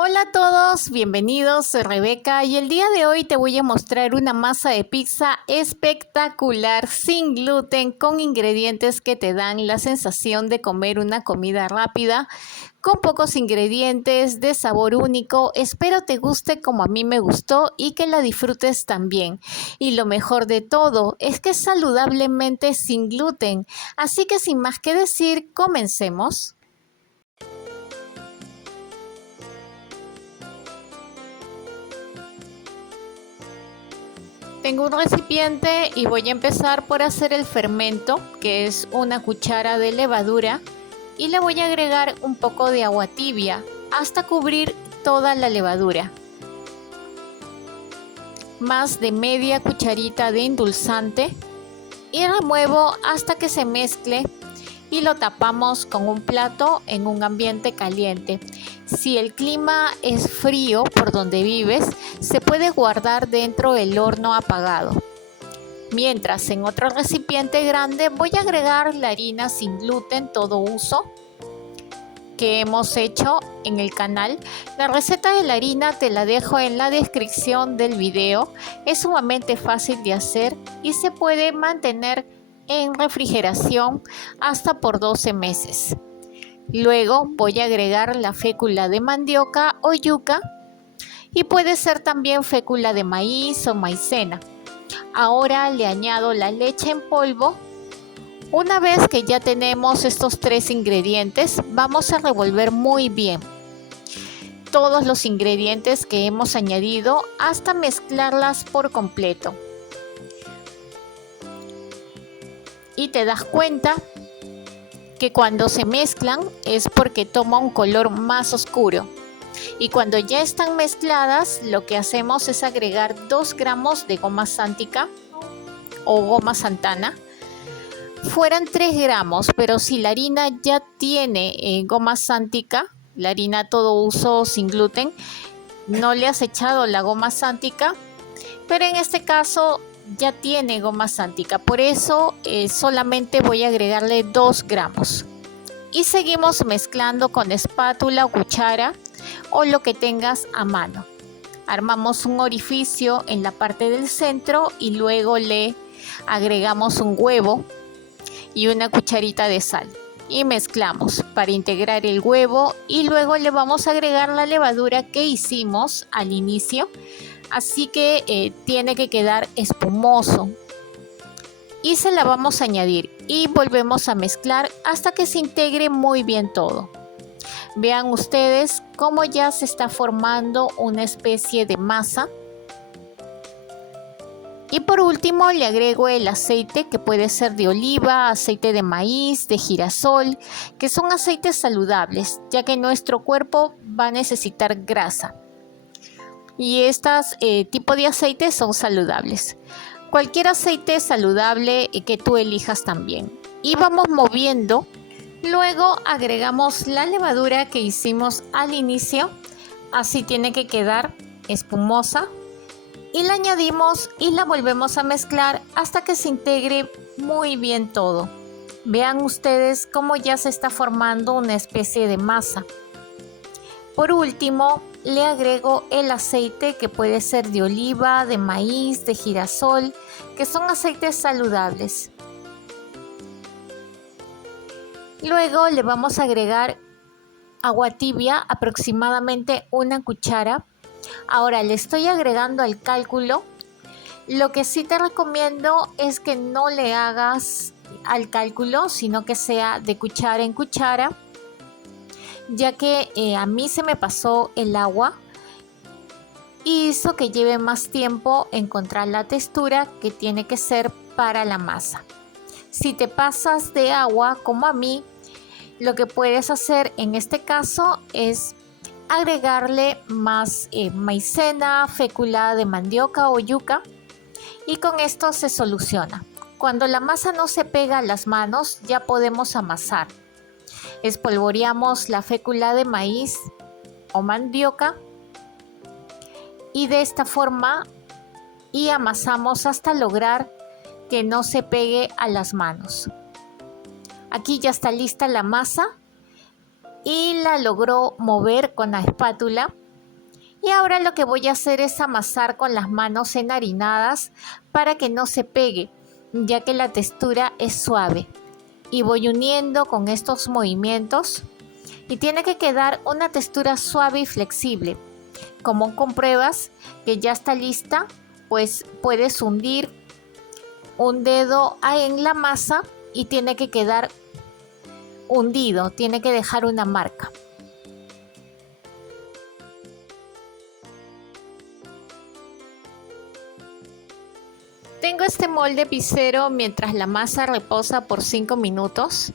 Hola a todos, bienvenidos, soy Rebeca y el día de hoy te voy a mostrar una masa de pizza espectacular, sin gluten, con ingredientes que te dan la sensación de comer una comida rápida, con pocos ingredientes, de sabor único. Espero te guste como a mí me gustó y que la disfrutes también. Y lo mejor de todo es que es saludablemente sin gluten, así que sin más que decir, comencemos. Tengo un recipiente y voy a empezar por hacer el fermento, que es una cuchara de levadura, y le voy a agregar un poco de agua tibia hasta cubrir toda la levadura. Más de media cucharita de endulzante y remuevo hasta que se mezcle y lo tapamos con un plato en un ambiente caliente. Si el clima es frío por donde vives, se puede guardar dentro del horno apagado. Mientras en otro recipiente grande voy a agregar la harina sin gluten todo uso que hemos hecho en el canal. La receta de la harina te la dejo en la descripción del video. Es sumamente fácil de hacer y se puede mantener en refrigeración hasta por 12 meses. Luego voy a agregar la fécula de mandioca o yuca y puede ser también fécula de maíz o maicena. Ahora le añado la leche en polvo. Una vez que ya tenemos estos tres ingredientes, vamos a revolver muy bien todos los ingredientes que hemos añadido hasta mezclarlas por completo. Y te das cuenta que cuando se mezclan es porque toma un color más oscuro. Y cuando ya están mezcladas, lo que hacemos es agregar 2 gramos de goma sántica o goma santana. Fueran 3 gramos, pero si la harina ya tiene goma sántica, la harina todo uso sin gluten, no le has echado la goma sántica, pero en este caso ya tiene goma sántica, por eso solamente voy a agregarle 2 gramos. Y seguimos mezclando con espátula o cuchara o lo que tengas a mano. Armamos un orificio en la parte del centro y luego le agregamos un huevo y una cucharita de sal y mezclamos para integrar el huevo y luego le vamos a agregar la levadura que hicimos al inicio, así que tiene que quedar espumoso y se la vamos a añadir y volvemos a mezclar hasta que se integre muy bien todo. Vean ustedes cómo ya se está formando una especie de masa. Y por último le agrego el aceite, que puede ser de oliva, aceite de maíz, de girasol, que son aceites saludables, ya que nuestro cuerpo va a necesitar grasa. Y estos tipos de aceites son saludables. Cualquier aceite saludable que tú elijas también. Y vamos moviendo. Luego agregamos la levadura que hicimos al inicio. Así tiene que quedar espumosa. Y la añadimos y la volvemos a mezclar hasta que se integre muy bien todo. Vean ustedes cómo ya se está formando una especie de masa. Por último, le agrego el aceite, que puede ser de oliva, de maíz, de girasol, que son aceites saludables. Luego le vamos a agregar agua tibia, aproximadamente 1 cuchara. Ahora le estoy agregando al cálculo. Lo que sí te recomiendo es que no le hagas al cálculo, sino que sea de cuchara en cuchara, ya que a mí se me pasó el agua y hizo que lleve más tiempo encontrar la textura que tiene que ser para la masa. Si te pasas de agua como a mí, lo que puedes hacer en este caso es agregarle más maicena, fécula de mandioca o yuca, y con esto se soluciona. Cuando la masa no se pega a las manos, ya podemos amasar. Espolvoreamos la fécula de maíz o mandioca y de esta forma y amasamos hasta lograr que no se pegue a las manos. Aquí ya está lista la masa y la logró mover con la espátula Y ahora lo que voy a hacer es amasar con las manos enharinadas para que no se pegue, ya que la textura es suave. Y voy uniendo con estos movimientos y tiene que quedar una textura suave y flexible. Como compruebas que ya está lista, pues puedes hundir un dedo en la masa y tiene que quedar hundido, tiene que dejar una marca. Tengo este molde pizzero mientras la masa reposa por 5 minutos.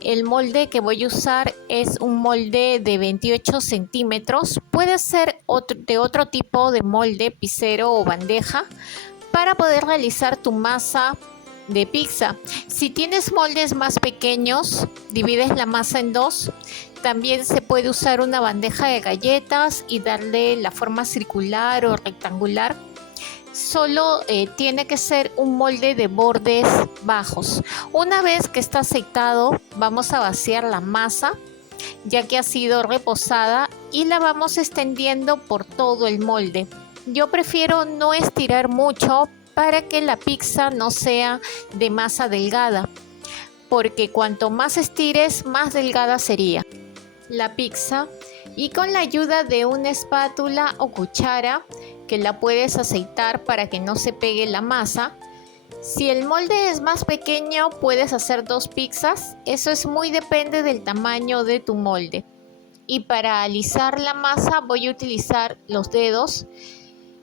El molde que voy a usar es un molde de 28 centímetros. Puede ser de otro tipo de molde pizzero o bandeja para poder realizar tu masa de pizza. Si tienes moldes más pequeños, divides la masa en dos. También se puede usar una bandeja de galletas y darle la forma circular o rectangular. Solo tiene que ser un molde de bordes bajos. Una vez que está aceitado, vamos a vaciar la masa, ya que ha sido reposada, y la vamos extendiendo por todo el molde. Yo prefiero no estirar mucho para que la pizza no sea de masa delgada, porque cuanto más estires, más delgada sería la pizza. Y con la ayuda de una espátula o cuchara, que la puedes aceitar para que no se pegue la masa. Si el molde es más pequeño, puedes hacer 2 pizzas. Eso es muy depende del tamaño de tu molde. Y para alisar la masa voy a utilizar los dedos,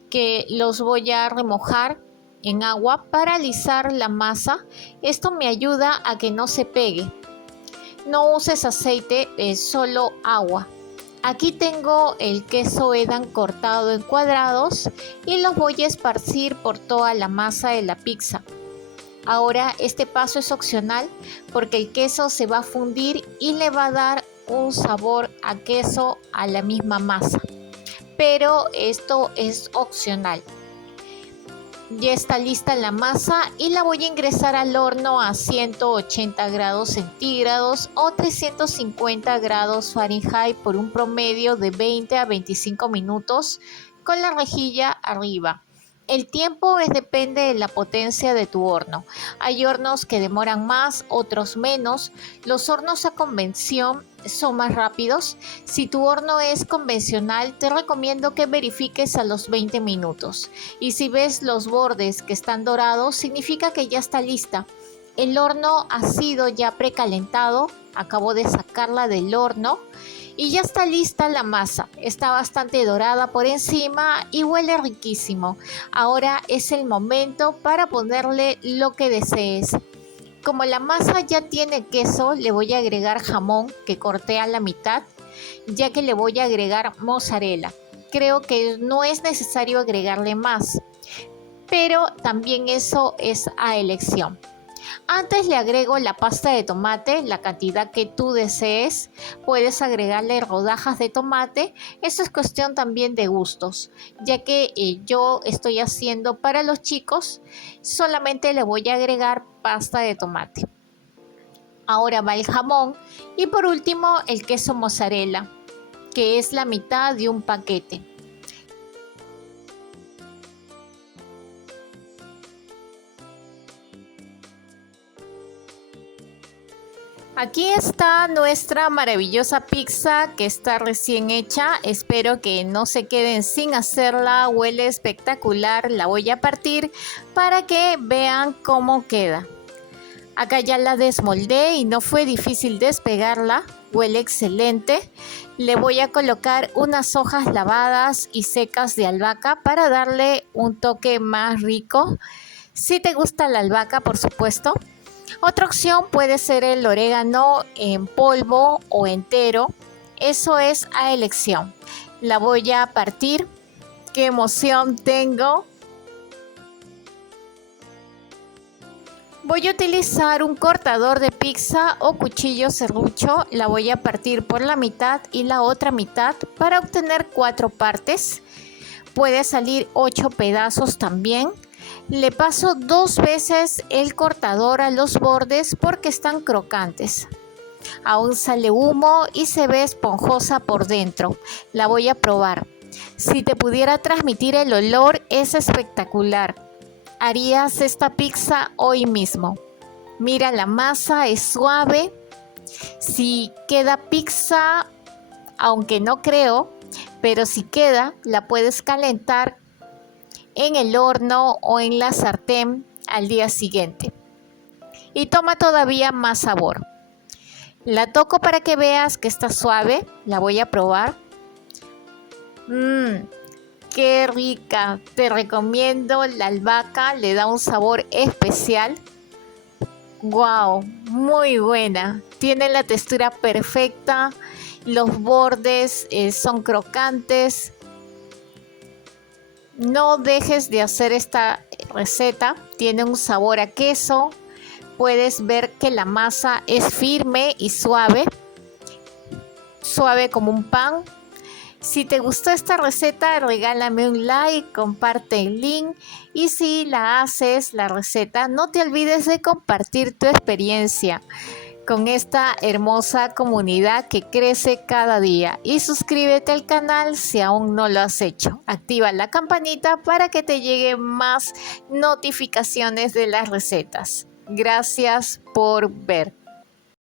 que los voy a remojar en agua para alisar la masa. Esto me ayuda a que no se pegue. No uses aceite, solo agua. Aquí tengo el queso Edam cortado en cuadrados y los voy a esparcir por toda la masa de la pizza. Ahora este paso es opcional porque el queso se va a fundir y le va a dar un sabor a queso a la misma masa. Pero esto es opcional. Ya está lista la masa y la voy a ingresar al horno a 180 grados centígrados o 350 grados Fahrenheit por un promedio de 20 a 25 minutos con la rejilla arriba. El tiempo depende de la potencia de tu horno. Hay hornos que demoran más, otros menos. Los hornos a convección son más rápidos. Si tu horno es convencional, te recomiendo que verifiques a los 20 minutos. Y si ves los bordes que están dorados, significa que ya está lista. El horno ha sido ya precalentado. Acabo de sacarla del horno. Y ya está lista la masa, está bastante dorada por encima y huele riquísimo. Ahora es el momento para ponerle lo que desees. Como la masa ya tiene queso, le voy a agregar jamón que corté a la mitad, ya que le voy a agregar mozzarella. Creo que no es necesario agregarle más, pero también eso es a elección. Antes le agrego la pasta de tomate, la cantidad que tú desees. Puedes agregarle rodajas de tomate. Eso es cuestión también de gustos. Ya que yo estoy haciendo para los chicos, solamente le voy a agregar pasta de tomate. Ahora va el jamón y por último el queso mozzarella, que es la mitad de un paquete. Aquí está nuestra maravillosa pizza que está recién hecha. Espero que no se queden sin hacerla. Huele espectacular. La voy a partir para que vean cómo queda. Acá ya la desmoldé y no fue difícil despegarla. Huele excelente. Le voy a colocar unas hojas lavadas y secas de albahaca para darle un toque más rico. Si te gusta la albahaca, por supuesto. Otra opción puede ser el orégano en polvo o entero. Eso es a elección. La voy a partir. ¡Qué emoción tengo! Voy a utilizar un cortador de pizza o cuchillo serrucho. La voy a partir por la mitad y la otra mitad para obtener 4 partes. Puede salir 8 pedazos también. Le paso 2 veces el cortador a los bordes porque están crocantes. Aún sale humo y se ve esponjosa por dentro. La voy a probar. Si te pudiera transmitir el olor, es espectacular. Harías esta pizza hoy mismo. Mira, la masa es suave. Si queda pizza, aunque no creo, pero si queda, la puedes calentar en el horno o en la sartén al día siguiente. Y toma todavía más sabor. La toco para que veas que está suave. La voy a probar. ¡Qué rica! Te recomiendo la albahaca, le da un sabor especial. ¡Wow! Muy buena. Tiene la textura perfecta. Los bordes son crocantes. No dejes de hacer esta receta. Tiene un sabor a queso. Puedes ver que la masa es firme y suave. Suave como un pan. Si te gustó esta receta, regálame un like, comparte el link y si la haces, la receta, no te olvides de compartir tu experiencia con esta hermosa comunidad que crece cada día y suscríbete al canal si aún no lo has hecho. Activa la campanita para que te lleguen más notificaciones de las recetas. Gracias por ver.